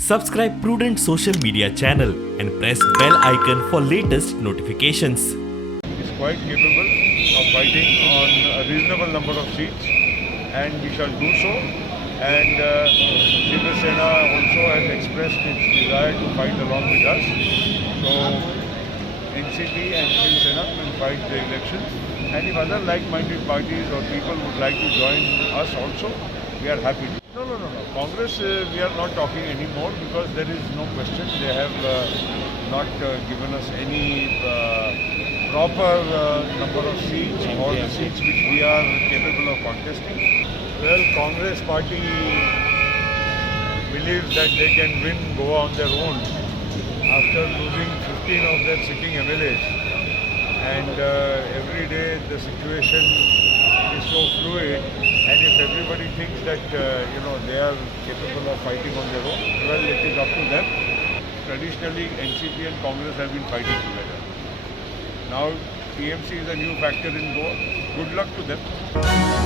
Subscribe Prudent social media channel and press bell icon for latest notifications. Is quite capable of fighting on a reasonable number of seats, and we shall do so. And Shiv Sena also has expressed its desire to fight along with us. So NCP and Shiv Sena will fight the elections. And if other like-minded parties or people would like to join us also, we are happy. No. Congress, we are not talking anymore because there is no question. They have not given us any proper number of seats or the seats which we are capable of contesting. Well, Congress party believes that they can win Goa on their own after losing 15 of their sitting MLAs. And every day the situation is so fluid, and if everybody thinks that they are capable of fighting on their own, well, it is up to them. Traditionally, NCP and Congress have been fighting together. Now TMC is a new factor in Goa. Good luck to them.